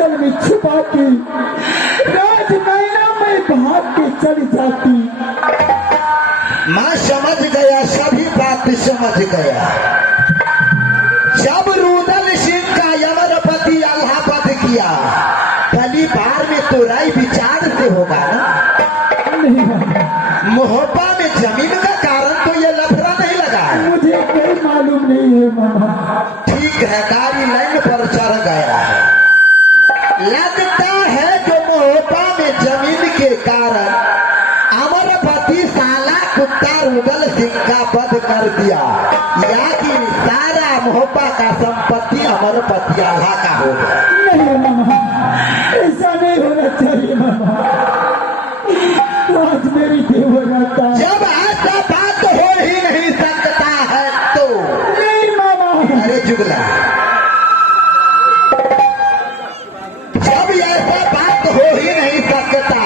आंचल में छुपा के राजनैना में भाग के चली जाती। मैं समझ गया, सभी बात समझ गया। जब रुदल सिंह का यमरपति अल्लाहपद किया, पहली बार में तो राय विचार से होगा ना। नहीं मामा, मोहब्बा में जमीन का कारण तो ये लफड़ा नहीं लगा है। मुझे कोई मालूम नहीं है मामा। ठीक है, गाड़ी लाइन पर चढ़ गया है। लगता है जो मोहब्बा में जमीन के कारण अमरपति साला कुत्ता रुदल सिंह का वध कर दिया, या कि सारा मोहब्बा का संपत्ति अमरपति आल्हा का हो गया। नहीं मामा, ऐसा नहीं होना चाहिए मामा। आज मेरी देवर आता है। जब ऐसा बात हो ही नहीं सकता है तो नहीं मामा। अरे जुगला, जब ऐसा बात हो ही नहीं सकता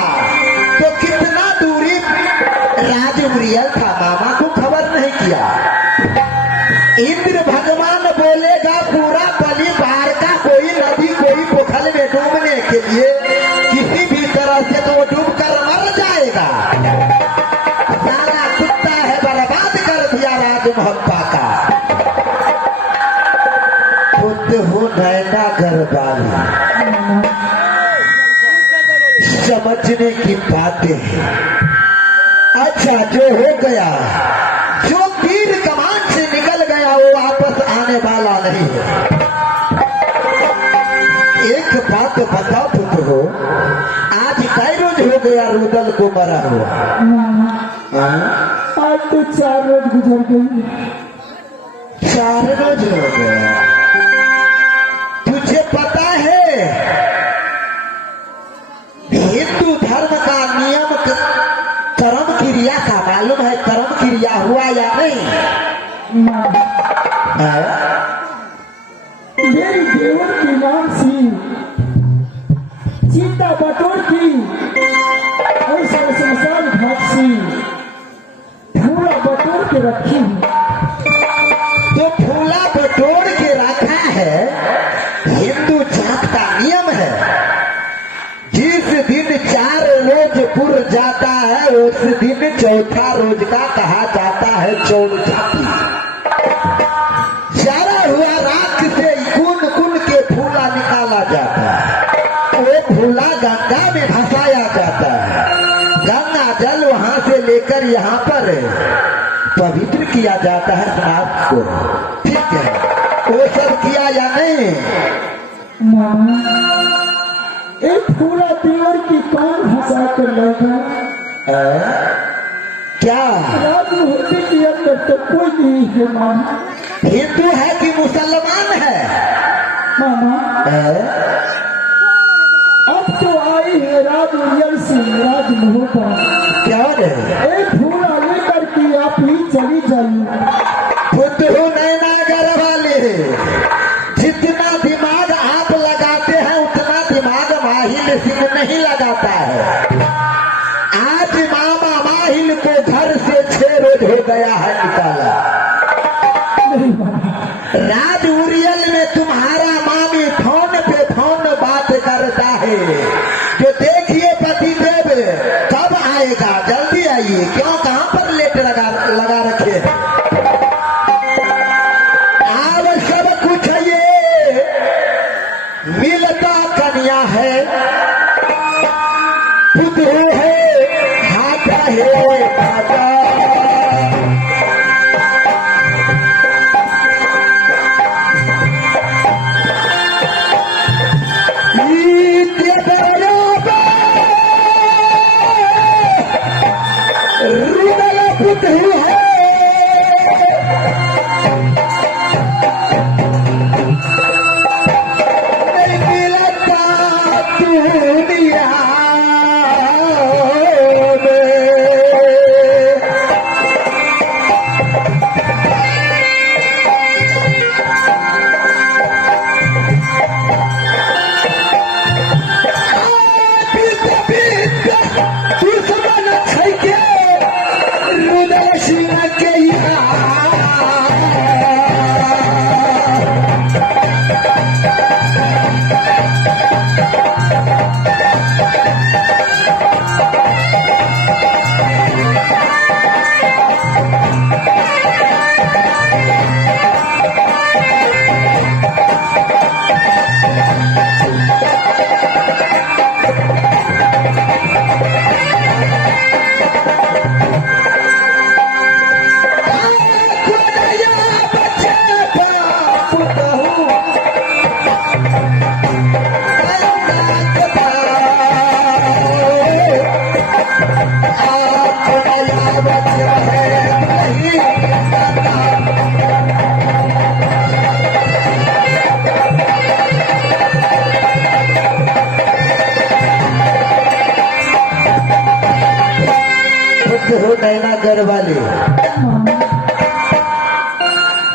तो कितना दूरी राज उरियल था, मामा को खबर नहीं किया। इंद्र भगवान बोलेगा पूरा बलि बाहर का कोई नदी कोई पोखर में डूबने के लिए किसी भी तरह से तो वो डूब कर मर जाएगा। सारा कुत्ता है, बर्बाद कर दिया राज मोहब्बा का। खुद हो नैना गरबानी, समझने की बातें हैं। अच्छा, जो हो गया, जो तीर कमान से निकल गया वो वापस आने वाला नहीं है। एक बात बताओ पुत्र हो, आज कई रोज हो गया रुदल को मरा हुआ? आज तो 4 रोज गुजर गई। 4 रोज हो गया। तुझे पता है हिंदू धर्म का नियम कर्म क्रिया का मालूम है? कर्म क्रिया हुआ या नहीं? मेरी देवर के नाम से चीता बटोर की और शमशान घाट से फूला बटोर के रखी। तो फूला बटोर के रखा है, हिंदू जात का नियम है। जिस दिन 4 रोज पुर जाता है उस दिन चौथा रोज का कहा जाता है चौड़ जाती। जरा हुआ राख से कुन कुन के फूला निकाला जाता है, वो फूला गंगा में भसाया जाता है। गंगा जल वहां से लेकर यहाँ पर पवित्र किया जाता है समाज को। ठीक है, वो सब किया या नहीं? मामा, एक फूला देवर की कौन हंसा कर लगा? क्या रात होते के अंदर तो कोई नहीं है मामा। हिंदू है कि मुसलमान है? मामा, अब तो आई है राज उरियल सिंह राज मोहब्बा। क्या रे? एक फूला लेकर के आप ही चली जाइए। खुद हो नैना गर वाले, जितना दिमाग आप लगाते हैं उतना दिमाग माहिल सिंह नहीं लगाता है। आज मामा माहिल को घर से 6 रोज हो गया है निकाला। नहीं मामा, राज उरियल में तुम्हारा मामी फोन पे फोन बात करता है जो देखिए पतिदेव कब आएगा, जल्दी आइए। क्यों, कहाँ पर लेट लगा रखे हैं? अब सब कुछ ये मिलता कन्या है, पुत्र है, हाथ है दादा। गढ़वाली मामा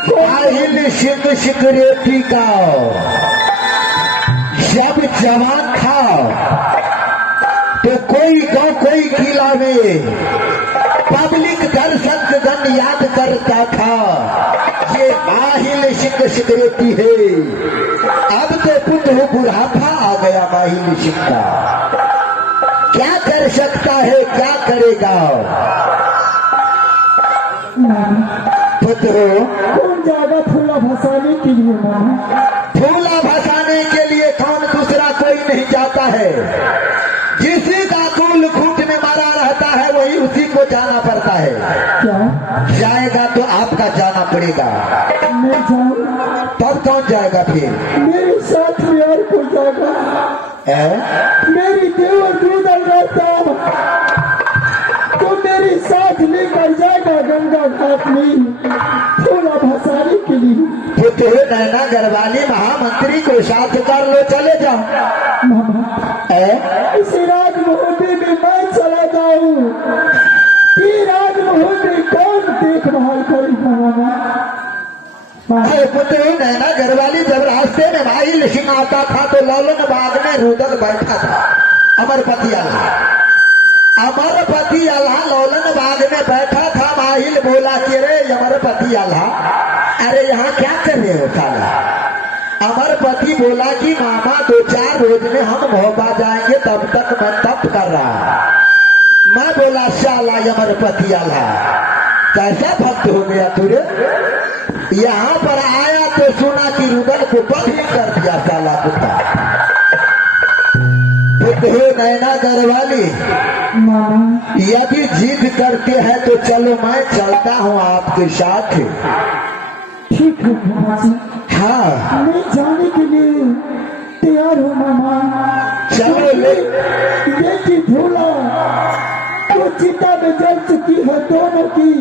माहिल सिंह सिकरेटी का जब जवान था तो कोई गांव कोई किला में पब्लिक दर्शक गण याद करता था ये माहिल सिंह सिकरेटी है। अब तो पुत्र बुढ़ापा आ गया माहिल सिंह का, क्या कर सकता है, क्या करेगा मामा पुत्र? कौन जाएगा फूला भसाने के लिए मामा? फूला भसाने के लिए कौन दूसरा कोई नहीं जाता है। जिसी का कुल खूट में मरा रहता है वही उसी को जाना पड़ता है। क्या जाएगा तो आपका जाना पड़ेगा। मैं जाऊँ? तब कौन जाएगा फिर? मेरे साथ में और कोई जाएगा? मेरी देवर दूधल रहता तो मेरे साथ लेकर जाएगा गंगा घाट में फूला भसाने के लिए। पुत्र नैना गढ़वाली महामंत्री को साथ कर लो, चले जाओ। मामा इस राजमहल में मैं चला जाऊं, ये राजमहल में कौन देखभाल करेगा मामा? पुत्र नैना गढ़वाली जब रास्ते में माहिल सिंह आता था तो लालन बाग में रुदल बैठा था। अमरपति अल्लाह लौलन बाग में बैठा था। माहिल बोला कि रे अमरपति अल्लाह, अरे यहाँ क्या कर रहे हो साला? अमरपति बोला कि मामा 2-4 रोज में हम भोपा जाएंगे, तब तक मैं तप कर रहा। मैं बोला साला अमरपति अल्लाह कैसा भक्त हो गया तुझे? यहाँ पर आया तो सुना कि रुदल को बंद कर दिया साला कुत्ता। नैना गढ़वाली मामा यदि जिद करते हैं तो चलो मैं चलता हूँ आपके साथ। ठीक है मामा जी, हाँ मैं जाने के लिए तैयार हूँ मामा। चलो ले। बेटी भूला तो चिता में जल चुकी है, दोनों की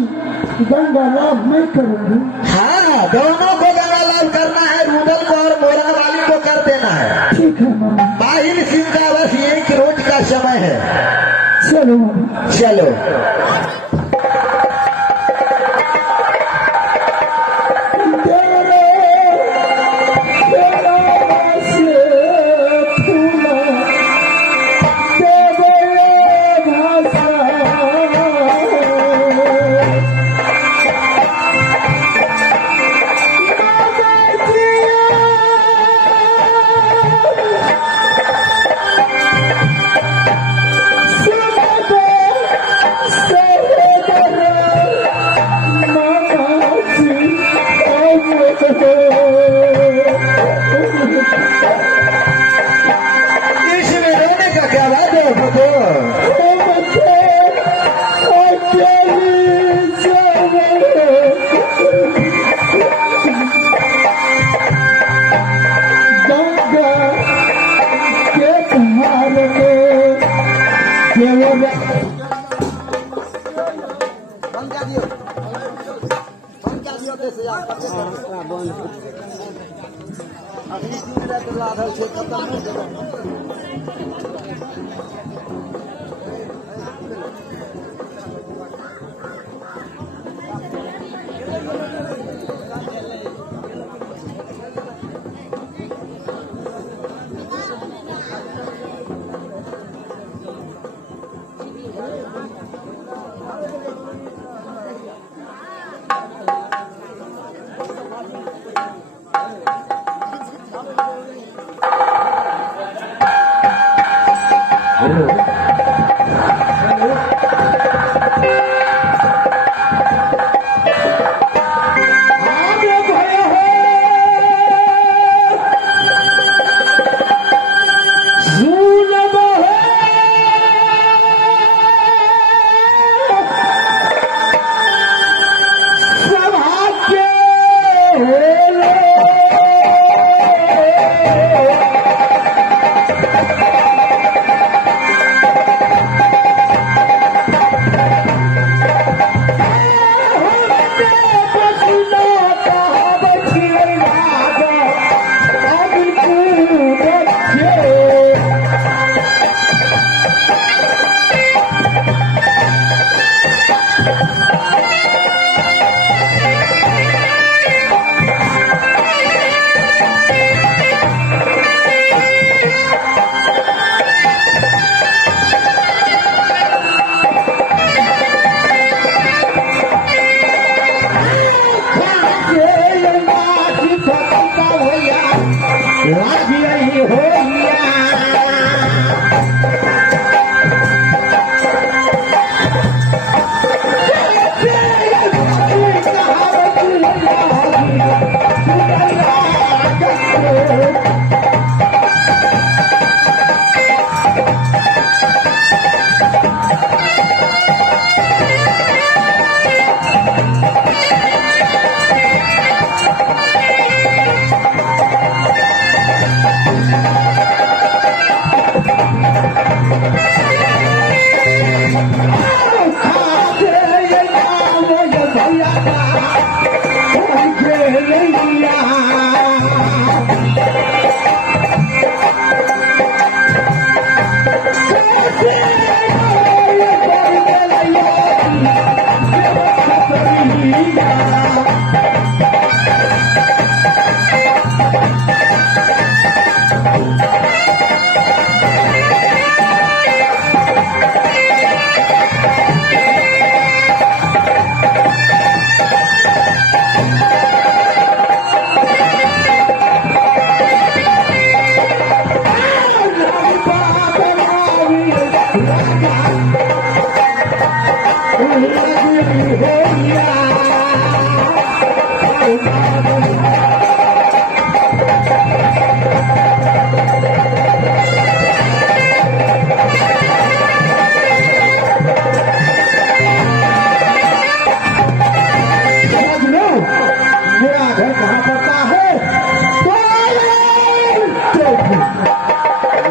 गंगा लाभ मैं करूँगी। हाँ दोनों को गंगा लाभ करना है, रुदल को और मोरंग वाली को कर देना है। ठीक है मामा, माहिल सिंह का बस एक रोज का समय है। चलो मामा। चलो इसमें रोने का क्या बात है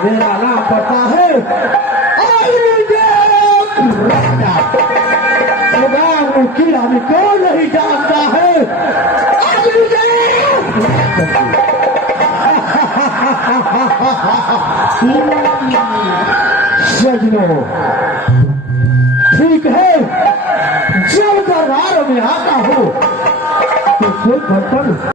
मेरा नाम पता है किला में कौन नहीं जानता है सजनो ठीक है जब दरबार में आता हूँ तो कोई बर्तन